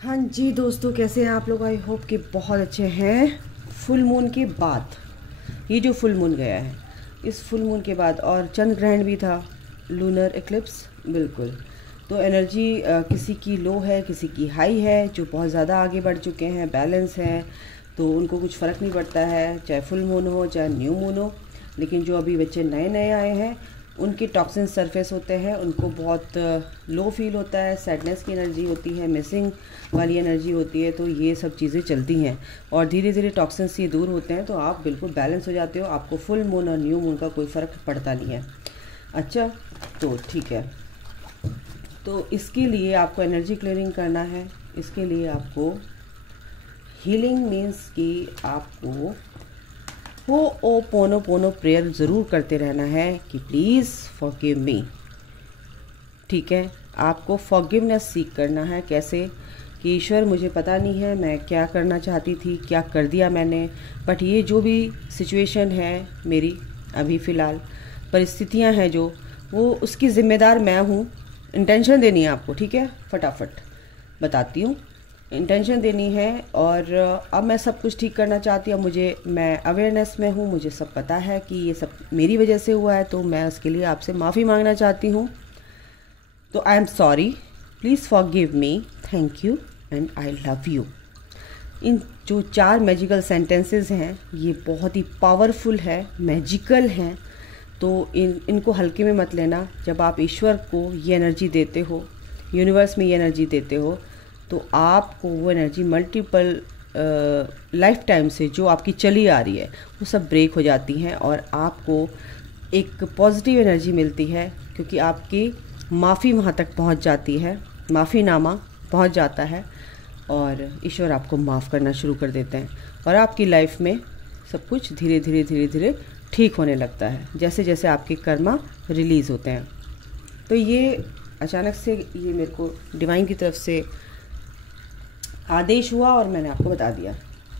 हाँ जी दोस्तों, कैसे हैं आप लोग। आई होप कि बहुत अच्छे हैं। फुल मून के बाद, ये जो फुल मून गया है, इस फुल मून के बाद और चंद्र ग्रहण भी था, लूनर एक्लिप्स, बिल्कुल। तो एनर्जी किसी की लो है, किसी की हाई है। जो बहुत ज़्यादा आगे बढ़ चुके हैं, बैलेंस हैं, तो उनको कुछ फ़र्क नहीं पड़ता है, चाहे फुल मून हो चाहे न्यू मून हो। लेकिन जो अभी बच्चे नए नए आए हैं, उनके टॉक्सिन सरफेस होते हैं, उनको बहुत लो फील होता है, सैडनेस की एनर्जी होती है, मिसिंग वाली एनर्जी होती है। तो ये सब चीज़ें चलती हैं और धीरे धीरे टॉक्सिन्स ये दूर होते हैं, तो आप बिल्कुल बैलेंस हो जाते हो। आपको फुल मून और न्यू मून का कोई फ़र्क पड़ता नहीं है। अच्छा, तो ठीक है। तो इसके लिए आपको एनर्जी क्लियरिंग करना है। इसके लिए आपको हीलिंग मीन्स कि आपको हो ओ पोनो पोनो प्रेयर ज़रूर करते रहना है कि प्लीज़ फॉरगिव मी। ठीक है, आपको फॉरगिवनेस सीख करना है। कैसे कि ईश्वर, मुझे पता नहीं है मैं क्या करना चाहती थी, क्या कर दिया मैंने, बट ये जो भी सिचुएशन है मेरी अभी फ़िलहाल, परिस्थितियां हैं जो, वो उसकी ज़िम्मेदार मैं हूँ। इंटेंशन देनी है आपको, ठीक है, फटाफट बताती हूँ। इंटेंशन देनी है और अब मैं सब कुछ ठीक करना चाहती हूँ। मैं अवेयरनेस में हूँ, मुझे सब पता है कि ये सब मेरी वजह से हुआ है, तो मैं उसके लिए आपसे माफ़ी मांगना चाहती हूँ। तो I am sorry, please forgive me, thank you and I love you. इन जो 4 मैजिकल सेंटेंसेस हैं, ये बहुत ही पावरफुल है, मैजिकल हैं। तो इनको हल्के में मत लेना। जब आप ईश्वर को ये एनर्जी देते हो, यूनिवर्स में ये एनर्जी देते हो, तो आपको वो एनर्जी मल्टीपल लाइफ टाइम से जो आपकी चली आ रही है, वो सब ब्रेक हो जाती हैं और आपको एक पॉजिटिव एनर्जी मिलती है, क्योंकि आपकी माफ़ी वहाँ तक पहुँच जाती है, माफ़ीनामा पहुँच जाता है और ईश्वर आपको माफ़ करना शुरू कर देते हैं और आपकी लाइफ में सब कुछ धीरे धीरे धीरे धीरे ठीक होने लगता है, जैसे जैसे आपके कर्मा रिलीज़ होते हैं। तो ये अचानक से ये मेरे को डिवाइन की तरफ से आदेश हुआ और मैंने आपको बता दिया,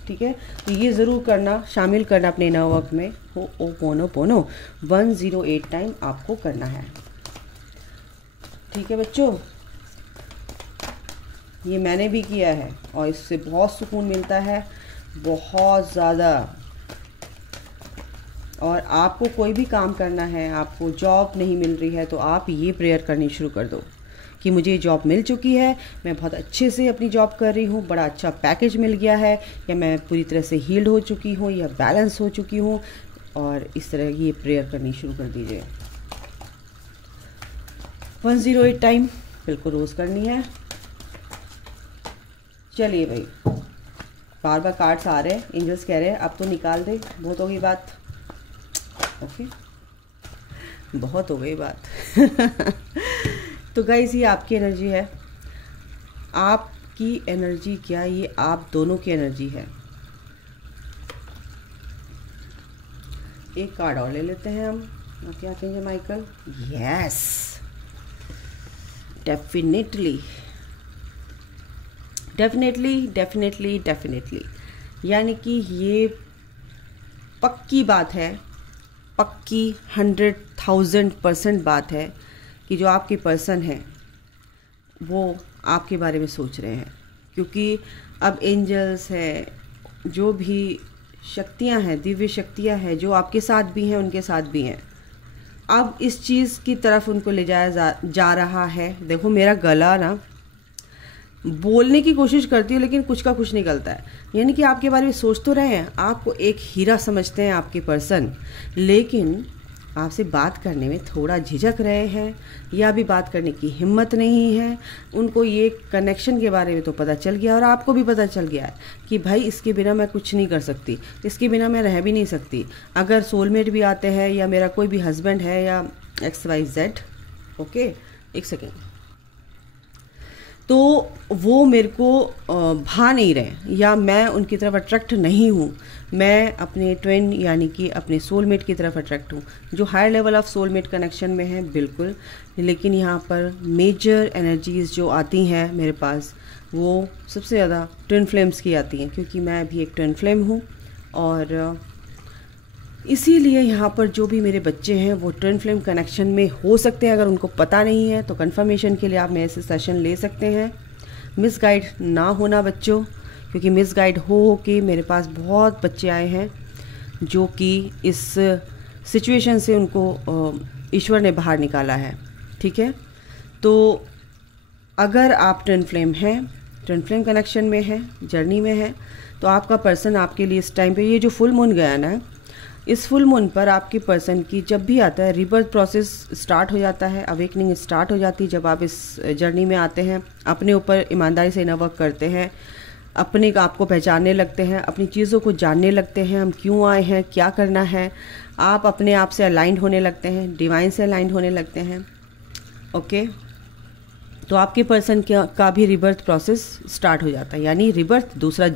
ठीक है। तो ये ज़रूर करना, शामिल करना अपने इनर वर्क में। हो ओ पोनो पोनो 108 टाइम आपको करना है, ठीक है बच्चों। ये मैंने भी किया है और इससे बहुत सुकून मिलता है, बहुत ज़्यादा। और आपको कोई भी काम करना है, आपको जॉब नहीं मिल रही है, तो आप ये प्रेयर करनी शुरू कर दो कि मुझे जॉब मिल चुकी है, मैं बहुत अच्छे से अपनी जॉब कर रही हूँ, बड़ा अच्छा पैकेज मिल गया है, या मैं पूरी तरह से हील्ड हो चुकी हूँ या बैलेंस हो चुकी हूँ। और इस तरह ये प्रेयर करनी शुरू कर दीजिए। 108 टाइम बिल्कुल रोज़ करनी है। चलिए भाई, बार बार कार्ड्स आ रहे हैं, एंजल्स कह रहे हैं अब तो निकाल दे, बहुत हो गई बात। ओके, बहुत हो गई बात। तो गाइस, ये आपकी एनर्जी है। आपकी एनर्जी क्या, ये आप दोनों की एनर्जी है। एक कार्ड और ले लेते हैं हम। क्या कहेंगे Michael? Yes, definitely definitely definitely definitely, यानी कि ये पक्की बात है, पक्की 100,000% बात है कि जो आपके पर्सन हैं वो आपके बारे में सोच रहे हैं। क्योंकि अब एंजल्स हैं, जो भी शक्तियां हैं, दिव्य शक्तियां हैं, जो आपके साथ भी हैं उनके साथ भी हैं। अब इस चीज़ की तरफ उनको ले जाया जा रहा है। देखो, मेरा गला ना बोलने की कोशिश करती है, लेकिन कुछ का कुछ निकलता है। यानी कि आपके बारे में सोच तो रहे हैं, आपको एक हीरा समझते हैं आपके पर्सन, लेकिन आपसे बात करने में थोड़ा झिझक रहे हैं या अभी बात करने की हिम्मत नहीं है। उनको ये कनेक्शन के बारे में तो पता चल गया और आपको भी पता चल गया है कि भाई इसके बिना मैं कुछ नहीं कर सकती, इसके बिना मैं रह भी नहीं सकती। अगर सोलमेट भी आते हैं या मेरा कोई भी हस्बैंड है या XYZ, ओके, एक सेकेंड, तो वो मेरे को भा नहीं रहे या मैं उनकी तरफ अट्रैक्ट नहीं हूँ। मैं अपने ट्विन यानी कि अपने सोलमेट की तरफ अट्रैक्ट हूँ, जो higher level of soulmate connection में है, बिल्कुल। लेकिन यहाँ पर मेजर एनर्जीज़ जो आती हैं मेरे पास, वो सबसे ज़्यादा ट्विन फ्लेम्स की आती हैं, क्योंकि मैं भी एक ट्विन फ्लेम हूँ। और इसीलिए यहाँ पर जो भी मेरे बच्चे हैं वो ट्विन फ्लेम कनेक्शन में हो सकते हैं। अगर उनको पता नहीं है तो कंफर्मेशन के लिए आप मेरे से सेशन ले सकते हैं। मिसगाइड ना होना बच्चों, क्योंकि मिसगाइड हो के मेरे पास बहुत बच्चे आए हैं जो कि इस सिचुएशन से उनको ईश्वर ने बाहर निकाला है। ठीक है, तो अगर आप ट्विन फ्लेम हैं, ट्विन फ्लेम कनेक्शन में है, जर्नी में है, तो आपका पर्सन आपके लिए इस टाइम पे, ये जो फुल मून गया ना, इस फुल मून पर आपके पर्सन की जब भी आता है रीबर्थ प्रोसेस स्टार्ट हो जाता है, अवेकनिंग स्टार्ट हो जाती है। जब आप इस जर्नी में आते हैं, अपने ऊपर ईमानदारी से इनर वर्क करते हैं, अपने आप को पहचानने लगते हैं, अपनी चीज़ों को जानने लगते हैं, हम क्यों आए हैं, क्या करना है, आप अपने आप से अलाइंड होने लगते हैं, डिवाइन से अलाइंड होने लगते हैं। ओके, तो आपके पर्सन का भी रिबर्थ प्रोसेस स्टार्ट हो जाता है, यानी रिबर्थ दूसरा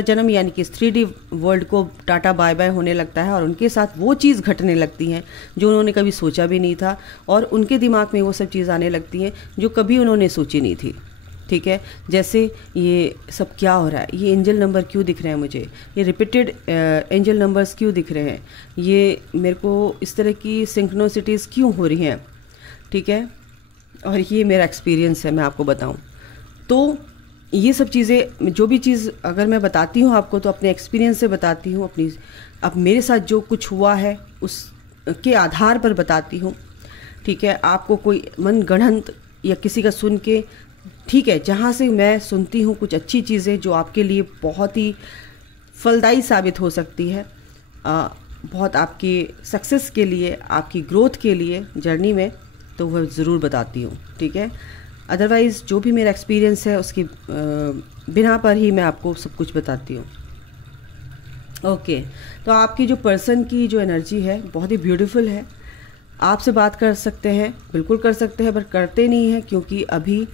जन्म यानी कि इस 3D वर्ल्ड को टाटा बाय बाय होने लगता है, और उनके साथ वो चीज़ घटने लगती हैं जो उन्होंने कभी सोचा भी नहीं था, और उनके दिमाग में वो सब चीज़ आने लगती हैं जो कभी उन्होंने सोची नहीं थी। ठीक है, जैसे ये सब क्या हो रहा है, ये एंजल नंबर क्यों दिख रहे हैं मुझे, ये रिपीटेड एंजल नंबर्स क्यों दिख रहे हैं, ये मेरे को इस तरह की सिंक्रोनिसिटीज़ क्यों हो रही हैं। ठीक है, और ये मेरा एक्सपीरियंस है, मैं आपको बताऊं तो ये सब चीज़ें, जो भी चीज़ अगर मैं बताती हूँ आपको तो अपने एक्सपीरियंस से बताती हूँ, अब मेरे साथ जो कुछ हुआ है उसके आधार पर बताती हूँ। ठीक है, आपको कोई मन गढ़ंत या किसी का सुन के, ठीक है, जहाँ से मैं सुनती हूँ कुछ अच्छी चीज़ें जो आपके लिए बहुत ही फलदायी साबित हो सकती है, बहुत आपकी सक्सेस के लिए, आपकी ग्रोथ के लिए जर्नी में, तो वह ज़रूर बताती हूँ। ठीक है, अदरवाइज़ जो भी मेरा एक्सपीरियंस है उसके बिना पर ही मैं आपको सब कुछ बताती हूँ। ओके, तो आपकी जो पर्सन की जो एनर्जी है बहुत ही ब्यूटीफुल है। आपसे बात कर सकते हैं, बिल्कुल कर सकते हैं, पर करते नहीं हैं क्योंकि अभी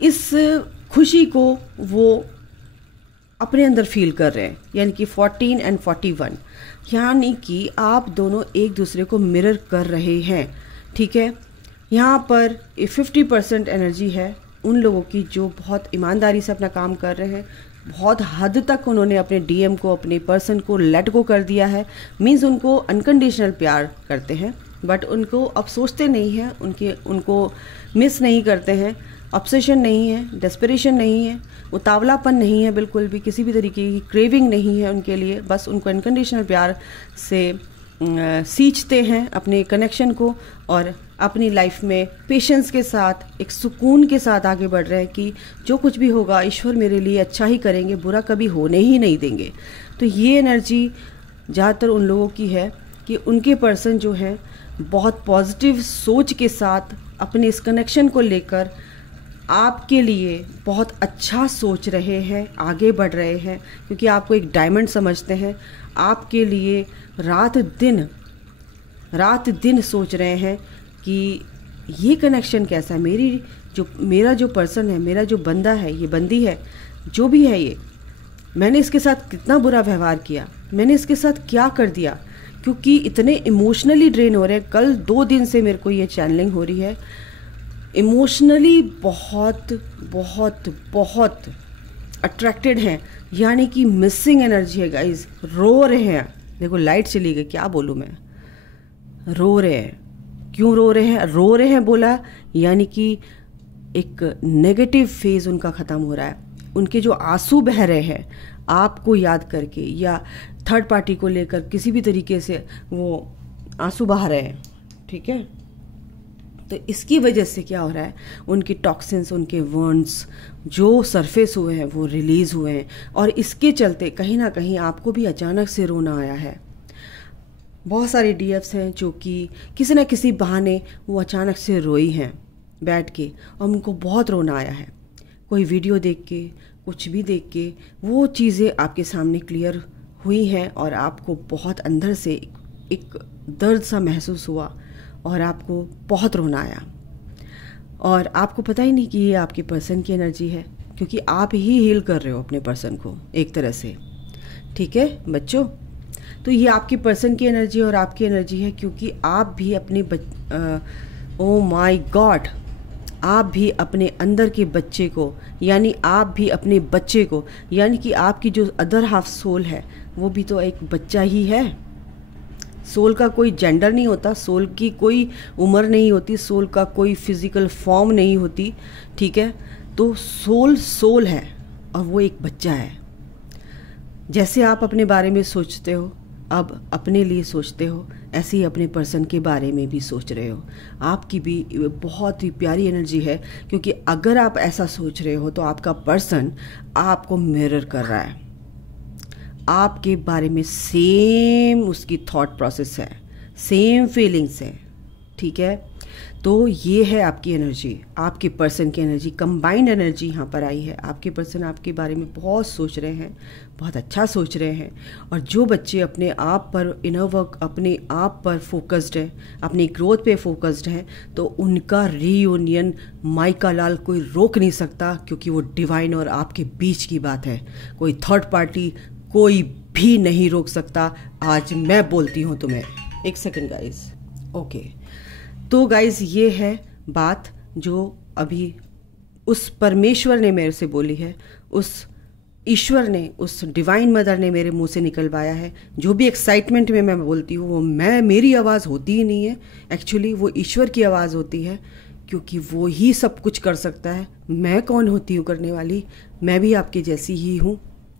इस खुशी को वो अपने अंदर फील कर रहे हैं, यानी कि 14 और 41, यानी कि आप दोनों एक दूसरे को मिरर कर रहे हैं। ठीक है, यहाँ पर 50% एनर्जी है उन लोगों की जो बहुत ईमानदारी से अपना काम कर रहे हैं, बहुत हद तक उन्होंने अपने डीएम को, अपने पर्सन को लेट गो कर दिया है, मीन्स उनको अनकंडीशनल प्यार करते हैं, बट उनको अब सोचते नहीं हैं, उनको मिस नहीं करते हैं, ऑब्सेशन नहीं है, डेस्परेशन नहीं है, उतावलापन नहीं है, बिल्कुल भी किसी भी तरीके की क्रेविंग नहीं है उनके लिए, बस उनको अनकंडीशनल प्यार से सींचते हैं अपने कनेक्शन को, और अपनी लाइफ में पेशेंस के साथ, एक सुकून के साथ आगे बढ़ रहे हैं कि जो कुछ भी होगा ईश्वर मेरे लिए अच्छा ही करेंगे, बुरा कभी होने ही नहीं देंगे। तो ये एनर्जी ज़्यादातर उन लोगों की है कि उनके पर्सन जो हैं बहुत पॉजिटिव सोच के साथ अपने इस कनेक्शन को लेकर आपके लिए बहुत अच्छा सोच रहे हैं, आगे बढ़ रहे हैं, क्योंकि आपको एक डायमंड समझते हैं, आपके लिए रात दिन सोच रहे हैं कि ये कनेक्शन कैसा है, मेरा जो पर्सन है, मेरा जो बंदा है, ये बंदी है, जो भी है, ये मैंने इसके साथ कितना बुरा व्यवहार किया, मैंने इसके साथ क्या कर दिया, क्योंकि इतने इमोशनली ड्रेन हो रहे हैं। कल 2 दिन से मेरे को ये चैनलिंग हो रही है, इमोशनली बहुत बहुत बहुत अट्रैक्टेड हैं, यानी कि मिसिंग एनर्जी है गाइज, रो रहे हैं। देखो लाइट चली गई, क्या बोलूँ मैं, रो रहे हैं। क्यों रो रहे हैं? रो रहे हैं बोला यानी कि एक नेगेटिव फेज उनका ख़त्म हो रहा है, उनके जो आंसू बह रहे हैं आपको याद करके या थर्ड पार्टी को लेकर किसी भी तरीके से वो आंसू बहा रहे हैं। ठीक है, तो इसकी वजह से क्या हो रहा है, उनके टॉक्सिन्स, उनके वर्न्स जो सरफेस हुए हैं वो रिलीज़ हुए हैं, और इसके चलते कहीं ना कहीं आपको भी अचानक से रोना आया है। बहुत सारे डीएफ्स हैं जो कि किसी न किसी बहाने वो अचानक से रोई हैं बैठ के, और उनको बहुत रोना आया है। कोई वीडियो देख के, कुछ भी देख के वो चीज़ें आपके सामने क्लियर हुई हैं, और आपको बहुत अंदर से एक दर्द सा महसूस हुआ और आपको बहुत रोना आया, और आपको पता ही नहीं कि ये आपके पर्सन की एनर्जी है, क्योंकि आप ही हील कर रहे हो अपने पर्सन को एक तरह से। ठीक है बच्चों, तो ये आपके पर्सन की एनर्जी और आपकी एनर्जी है, क्योंकि आप भी अपने ओ माय गॉड, आप भी अपने अंदर के बच्चे को, यानी आप भी अपने बच्चे को, यानी कि आपकी जो अदर हाफ सोल है वो भी तो एक बच्चा ही है। सोल का कोई जेंडर नहीं होता, सोल की कोई उम्र नहीं होती, सोल का कोई फिजिकल फॉर्म नहीं होती, ठीक है। तो सोल सोल है और वो एक बच्चा है। जैसे आप अपने बारे में सोचते हो, अब अपने लिए सोचते हो, ऐसे ही अपने पर्सन के बारे में भी सोच रहे हो। आपकी भी बहुत ही प्यारी एनर्जी है, क्योंकि अगर आप ऐसा सोच रहे हो तो आपका पर्सन आपको मिरर कर रहा है, आपके बारे में सेम उसकी थॉट प्रोसेस है, सेम फीलिंग्स है, ठीक है। तो ये है आपकी एनर्जी, आपके पर्सन की एनर्जी, कंबाइंड एनर्जी यहाँ पर आई है। आपके पर्सन आपके बारे में बहुत सोच रहे हैं, बहुत अच्छा सोच रहे हैं। और जो बच्चे अपने आप पर इनर वर्क, अपने आप पर फोकस्ड है, अपनी ग्रोथ पे फोकस्ड है, तो उनका रीयूनियन माइका लाल कोई रोक नहीं सकता, क्योंकि वो डिवाइन और आपके बीच की बात है। कोई थर्ड पार्टी कोई भी नहीं रोक सकता। आज मैं बोलती हूँ तुम्हें, एक सेकेंड गाइज, ओके। तो गाइज ये है बात जो अभी उस परमेश्वर ने मेरे से बोली है, उस ईश्वर ने, उस डिवाइन मदर ने मेरे मुंह से निकलवाया है। जो भी एक्साइटमेंट में मैं बोलती हूँ वो मेरी आवाज़ होती ही नहीं है, एक्चुअली वो ईश्वर की आवाज़ होती है, क्योंकि वो ही सब कुछ कर सकता है। मैं कौन होती हूँ करने वाली, मैं भी आपके जैसी ही हूँ,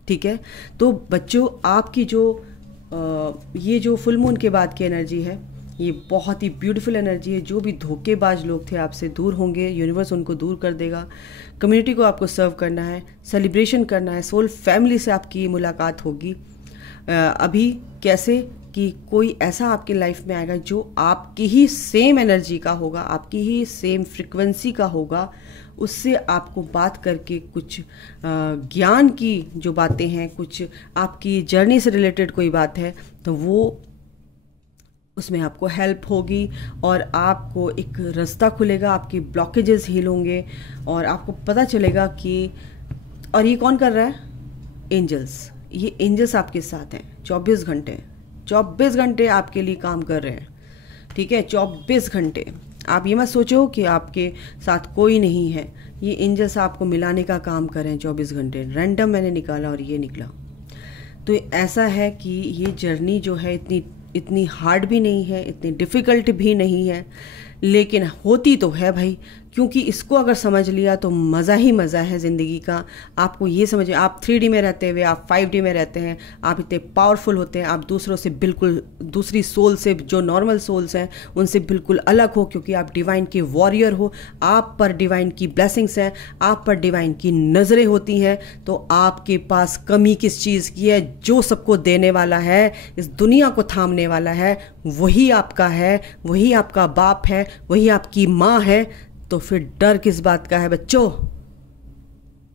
ठीक है। तो बच्चों, आपकी जो ये जो फुल मून के बाद की एनर्जी है, ये बहुत ही ब्यूटीफुल एनर्जी है। जो भी धोखेबाज लोग थे आपसे दूर होंगे, यूनिवर्स उनको दूर कर देगा। कम्युनिटी को आपको सर्व करना है, सेलिब्रेशन करना है, सोल फैमिली से आपकी मुलाकात होगी। अभी कैसे कि कोई ऐसा आपकी लाइफ में आएगा जो आपकी ही सेम एनर्जी का होगा, आपकी ही सेम फ्रिक्वेंसी का होगा। उससे आपको बात करके कुछ ज्ञान की जो बातें हैं, कुछ आपकी जर्नी से रिलेटेड कोई बात है, तो वो उसमें आपको हेल्प होगी और आपको एक रास्ता खुलेगा, आपके ब्लॉकेजेस हील होंगे और आपको पता चलेगा कि, और ये कौन कर रहा है? एंजल्स। ये एंजल्स आपके साथ हैं 24 घंटे, 24 घंटे आपके लिए काम कर रहे हैं, ठीक है। 24 घंटे। आप ये मत सोचो कि आपके साथ कोई नहीं है, ये एंजल्स आपको मिलाने का काम कर रहे हैं 24 घंटे। रैंडम मैंने निकाला और ये निकला। तो ऐसा है कि ये जर्नी जो है इतनी हार्ड भी नहीं है, इतनी डिफ़िकल्ट भी नहीं है, लेकिन होती तो है भाई, क्योंकि इसको अगर समझ लिया तो मज़ा ही मज़ा है ज़िंदगी का। आपको ये समझिए, आप 3D में रहते हुए आप 5D में रहते हैं, आप इतने पावरफुल होते हैं, आप दूसरों से बिल्कुल, दूसरी सोल से, जो नॉर्मल सोल्स हैं उनसे बिल्कुल अलग हो, क्योंकि आप डिवाइन के वॉरियर हो। आप पर डिवाइन की ब्लेसिंग्स हैं, आप पर डिवाइन की नज़रें होती हैं। तो आपके पास कमी किस चीज़ की है? जो सबको देने वाला है, इस दुनिया को थामने वाला है, वही आपका है, वही आपका बाप है, वही आपकी माँ है। तो फिर डर किस बात का है बच्चों?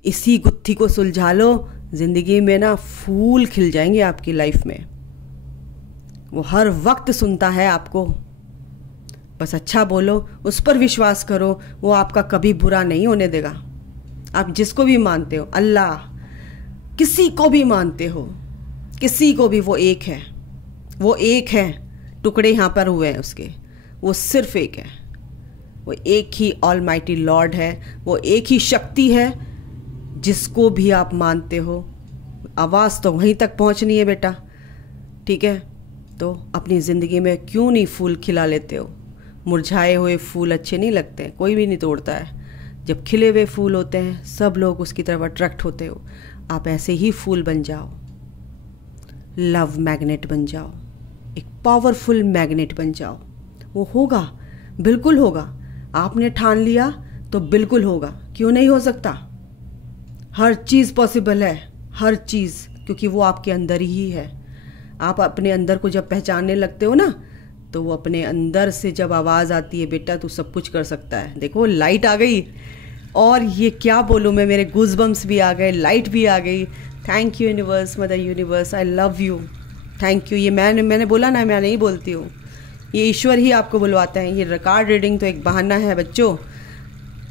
इसी गुत्थी को सुलझा लो, जिंदगी में ना फूल खिल जाएंगे आपकी लाइफ में। वो हर वक्त सुनता है आपको, बस अच्छा बोलो, उस पर विश्वास करो, वो आपका कभी बुरा नहीं होने देगा। आप जिसको भी मानते हो, अल्लाह, किसी को भी मानते हो, किसी को भी, वो एक है, वो एक है। टुकड़े यहाँ पर हुए हैं उसके, वो सिर्फ एक है, वो एक ही ऑलमाइटी लॉर्ड है, वो एक ही शक्ति है। जिसको भी आप मानते हो, आवाज़ तो वहीं तक पहुंचनी है बेटा, ठीक है। तो अपनी ज़िंदगी में क्यों नहीं फूल खिला लेते हो? मुरझाए हुए फूल अच्छे नहीं लगते, कोई भी नहीं तोड़ता है। जब खिले हुए फूल होते हैं, सब लोग उसकी तरफ अट्रैक्ट होते हो। आप ऐसे ही फूल बन जाओ, लव मैग्नेट बन जाओ, एक पावरफुल मैग्नेट बन जाओ। वो होगा, बिल्कुल होगा। आपने ठान लिया तो बिल्कुल होगा, क्यों नहीं हो सकता? हर चीज़ पॉसिबल है, हर चीज़, क्योंकि वो आपके अंदर ही है। आप अपने अंदर को जब पहचानने लगते हो ना, तो वो अपने अंदर से जब आवाज़ आती है, बेटा तू सब कुछ कर सकता है। देखो लाइट आ गई, और ये क्या बोलूँ मैं, मेरे गूज़बम्स भी आ गए, लाइट भी आ गई। Thank you universe, mother universe, I love you, thank you. ये मैंने बोला ना, मैं नहीं बोलती हूँ, ये ईश्वर ही आपको बुलवाते हैं। ये रिकॉर्ड रीडिंग तो एक बहाना है बच्चों।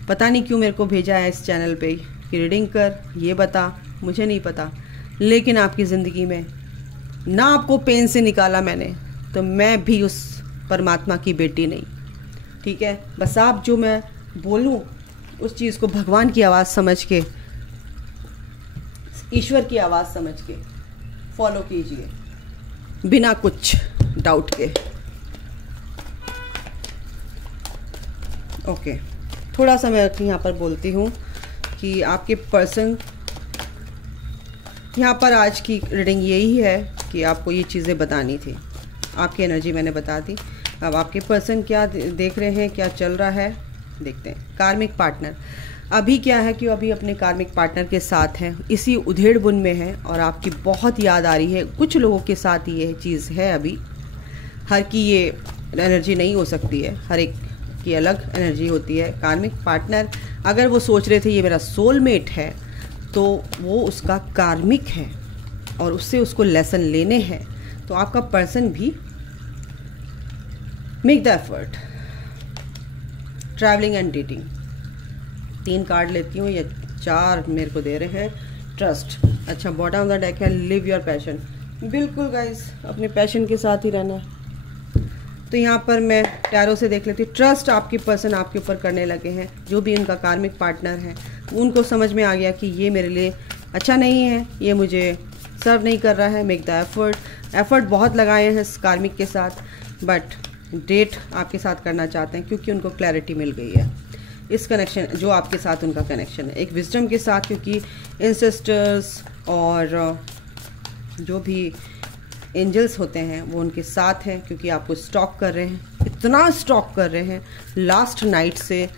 पता नहीं क्यों मेरे को भेजा है इस चैनल पे कि रीडिंग कर, ये बता, मुझे नहीं पता। लेकिन आपकी ज़िंदगी में ना आपको पेन से निकाला मैंने, तो मैं भी उस परमात्मा की बेटी नहीं, ठीक है। बस आप जो मैं बोलूँ उस चीज़ को भगवान की आवाज़ समझ के, ईश्वर की आवाज़ समझ के फॉलो कीजिए, बिना कुछ डाउट के। ओके, थोड़ा सा मैं यहाँ पर बोलती हूँ कि आपके पर्सन, यहाँ पर आज की रीडिंग यही है कि आपको ये चीज़ें बतानी थी। आपकी एनर्जी मैंने बता दी। अब आपके पर्सन क्या देख रहे हैं, क्या चल रहा है, देखते हैं। कार्मिक पार्टनर अभी क्या है कि अभी अपने कार्मिक पार्टनर के साथ हैं, इसी उधेड़ बुन में है और आपकी बहुत याद आ रही है। कुछ लोगों के साथ ये चीज़ है अभी, हर की ये एनर्जी नहीं हो सकती है, हर एक की अलग एनर्जी होती है। कार्मिक पार्टनर अगर वो सोच रहे थे ये मेरा सोलमेट है, तो वो उसका कार्मिक है और उससे उसको लेसन लेने हैं। तो आपका पर्सन भी make the effort. Travelling and dating, 3 card लेती हूँ या 4 मेरे को दे रहे हैं। ट्रस्ट, अच्छा बॉटम ऑफ द डेक है लिव योर पैशन। बिल्कुल गाइस, अपने पैशन के साथ ही रहना है। तो यहाँ पर मैं टैरो से देख लेती हूँ। ट्रस्ट आपके पर्सन आपके ऊपर करने लगे हैं, जो भी उनका कार्मिक पार्टनर है उनको समझ में आ गया कि ये मेरे लिए अच्छा नहीं है, ये मुझे सर्व नहीं कर रहा है। मेक द एफर्ट बहुत लगाए हैं इस कार्मिक के साथ, बट डेट आपके साथ करना चाहते हैं क्योंकि उनको क्लैरिटी मिल गई है। इस कनेक्शन जो आपके साथ उनका कनेक्शन है एक विजडम के साथ, क्योंकि एंसेस्टर्स और जो भी एंजल्स होते हैं वो उनके साथ हैं, क्योंकि आपको स्टॉक कर रहे हैं, इतना स्टॉक कर रहे हैं लास्ट नाइट से,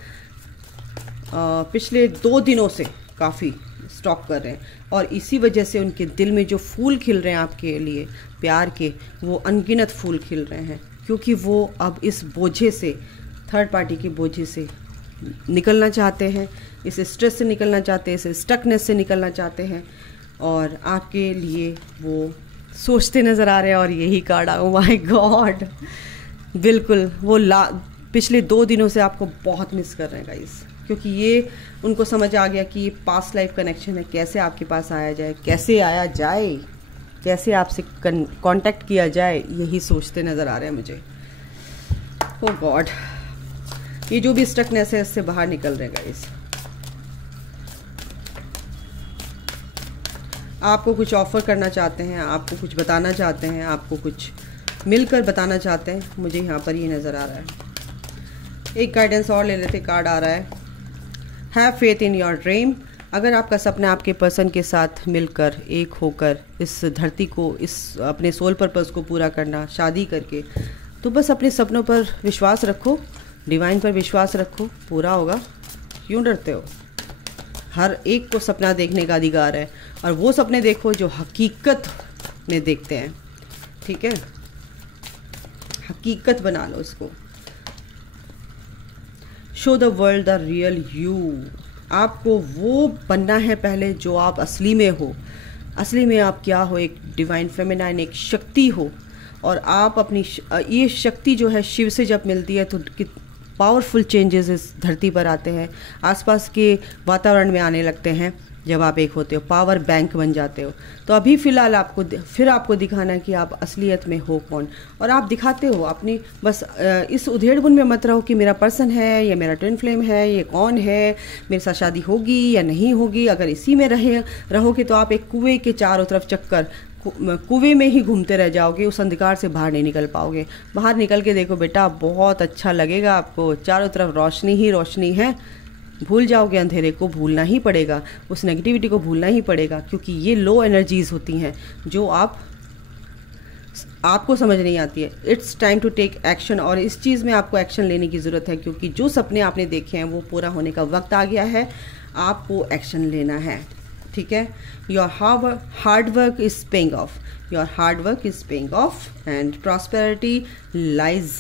पिछले 2 दिनों से काफ़ी स्टॉक कर रहे हैं। और इसी वजह से उनके दिल में जो फूल खिल रहे हैं आपके लिए प्यार के, वो अनगिनत फूल खिल रहे हैं, क्योंकि वो अब इस बोझे से, थर्ड पार्टी के बोझे से निकलना चाहते हैं, इस स्ट्रेस से निकलना चाहते हैं, इस स्टकनेस से निकलना चाहते हैं। और आपके लिए वो सोचते नज़र आ रहे हैं। और यही कार्ड, ओह माय गॉड, बिल्कुल वो पिछले 2 दिनों से आपको बहुत मिस कर रहे हैं गाइस, क्योंकि ये उनको समझ आ गया कि ये पास्ट लाइफ कनेक्शन है। कैसे आपके पास आया जाए, कैसे आया जाए, कैसे आपसे कांटेक्ट किया जाए, यही सोचते नज़र आ रहे हैं मुझे। ओह गॉड, ये जो भी स्टकनेस है इससे बाहर निकल रहे हैं गाइस। आपको कुछ ऑफर करना चाहते हैं, आपको कुछ बताना चाहते हैं, आपको कुछ मिलकर बताना चाहते हैं, मुझे यहाँ पर ये नज़र आ रहा है। एक गाइडेंस और ले लेते, कार्ड आ रहा है have faith in your dream. अगर आपका सपना आपके पर्सन के साथ मिलकर एक होकर इस धरती को, इस अपने सोल पर्पस को पूरा करना, शादी करके, तो बस अपने सपनों पर विश्वास रखो, डिवाइन पर विश्वास रखो, पूरा होगा। क्यों डरते हो? हर एक को सपना देखने का अधिकार है, और वो सपने देखो जो हकीकत में देखते हैं, ठीक है? हकीकत बना लो इसको। Show the world the real you. आपको वो बनना है पहले जो आप असली में हो। असली में आप क्या हो? एक डिवाइन फेमिनाइन, एक शक्ति हो। और आप अपनी ये शक्ति जो है शिव से जब मिलती है तो पावरफुल चेंजेस इस धरती पर आते हैं, आसपास के वातावरण में आने लगते हैं। जब आप एक होते हो, पावर बैंक बन जाते हो। तो अभी फ़िलहाल आपको दिखाना है कि आप असलियत में हो कौन, और आप दिखाते हो अपनी। बस इस उधेड़बुन में मत रहो कि मेरा पर्सन है या मेरा ट्विन फ्लेम है, ये कौन है, मेरे साथ शादी होगी या नहीं होगी। अगर इसी में रहोगे तो आप एक कुएं के चारों तरफ चक्कर, कुएं में ही घूमते रह जाओगे, उस अंधकार से बाहर नहीं निकल पाओगे। बाहर निकल के देखो बेटा, बहुत अच्छा लगेगा आपको, चारों तरफ रोशनी ही रोशनी है। भूल जाओगे, अंधेरे को भूलना ही पड़ेगा, उस नेगेटिविटी को भूलना ही पड़ेगा, क्योंकि ये लो एनर्जीज होती हैं जो आपको समझ नहीं आती है। It's time to take action, और इस चीज़ में आपको एक्शन लेने की ज़रूरत है, क्योंकि जो सपने आपने देखे हैं वो पूरा होने का वक्त आ गया है। आपको एक्शन लेना है, ठीक है? Your hard work is paying off, your hard work is paying off and prosperity lies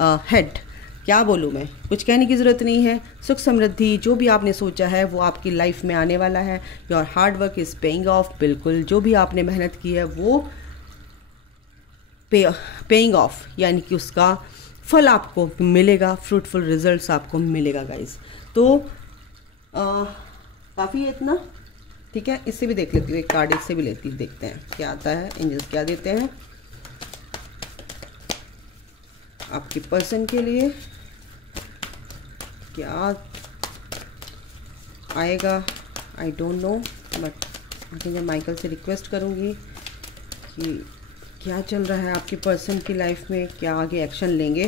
ahead. क्या बोलूँ मैं, कुछ कहने की ज़रूरत नहीं है। सुख समृद्धि जो भी आपने सोचा है वो आपकी लाइफ में आने वाला है। Your hard work is paying off, बिल्कुल जो भी आपने मेहनत की है वो पेइंग ऑफ, यानी कि उसका फल आपको मिलेगा, फ्रूटफुल रिजल्ट्स आपको मिलेगा गाइस। तो काफ़ी है इतना, ठीक है? इससे भी देख लेती हूँ, एक कार्ड इससे भी लेती हूँ, देखते हैं क्या आता है, एंजल्स क्या देते हैं आपके पर्सन के लिए, क्या आएगा आई डोंट नो, बट मैं माइकल से रिक्वेस्ट करूँगी कि क्या चल रहा है आपके पर्सन की लाइफ में, क्या आगे एक्शन लेंगे,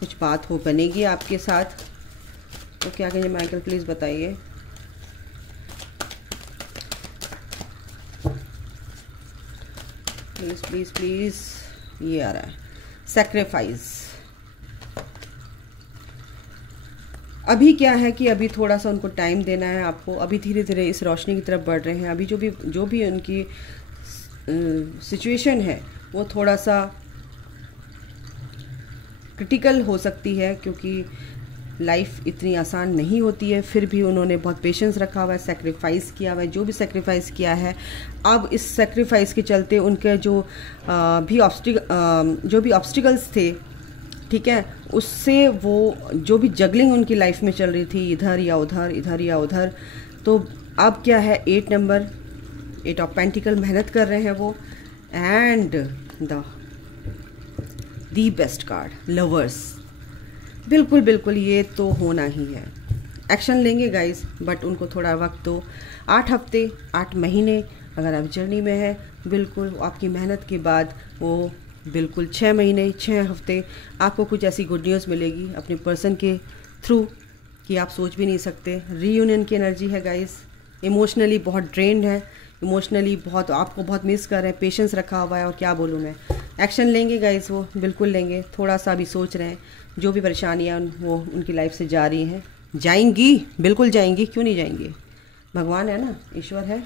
कुछ बात हो बनेगी आपके साथ, तो क्या कहेंगे माइकल प्लीज़ बताइए। प्लीज़ प्लीज़ प्लीज़, ये आ रहा है सैक्रिफाइस। अभी क्या है कि अभी थोड़ा सा उनको टाइम देना है आपको, अभी धीरे धीरे इस रोशनी की तरफ बढ़ रहे हैं। अभी जो भी उनकी सिचुएशन है वो थोड़ा सा क्रिटिकल हो सकती है, क्योंकि लाइफ इतनी आसान नहीं होती है। फिर भी उन्होंने बहुत पेशेंस रखा हुआ है, सेक्रीफाइस किया हुआ है, जो भी सेक्रीफाइस किया है। अब इस सेक्रीफाइस के चलते उनके जो भी ऑब्स्टिकल्स थे, ठीक है, उससे वो जो भी जगलिंग उनकी लाइफ में चल रही थी, इधर या उधर, इधर या उधर, तो अब क्या है 8 नंबर, 8 ऑफ पेंटिकल, मेहनत कर रहे हैं वो। And the best card, lovers. बिल्कुल बिल्कुल, ये तो होना ही है। एक्शन लेंगे गाइस, बट उनको थोड़ा वक्त दो। 8 हफ्ते, 8 महीने अगर आप जर्नी में है, बिल्कुल आपकी मेहनत के बाद वो बिल्कुल 6 महीने, 6 हफ्ते आपको कुछ ऐसी गुड न्यूज़ मिलेगी अपने पर्सन के थ्रू कि आप सोच भी नहीं सकते। रीयूनियन की एनर्जी है गाइस, इमोशनली बहुत ड्रेन्ड है, इमोशनली बहुत आपको बहुत मिस कर रहे हैं, पेशेंस रखा हुआ है, और क्या बोलूँ मैं। एक्शन लेंगे गाइस, वो बिल्कुल लेंगे। थोड़ा सा भी सोच रहे हैं, जो भी परेशानियाँ वो उनकी लाइफ से जा रही हैं, जाएंगी, बिल्कुल जाएंगी, क्यों नहीं जाएंगी। भगवान है ना, ईश्वर है,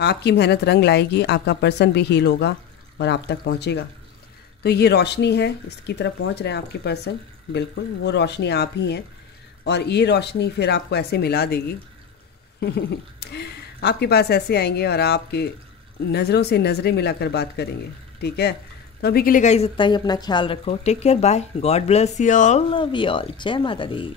आपकी मेहनत रंग लाएगी, आपका पर्सन भी हील होगा और आप तक पहुँचेगा। तो ये रोशनी है, इसकी तरफ पहुंच रहे हैं आपके पर्सन, बिल्कुल वो रोशनी आप ही हैं, और ये रोशनी फिर आपको ऐसे मिला देगी आपके पास ऐसे आएंगे और आपके नज़रों से नज़रें मिलाकर बात करेंगे, ठीक है। तो अभी के लिए गाइस इतना ही, अपना ख्याल रखो, take care, bye, God bless you all, love you all, जय माता दी।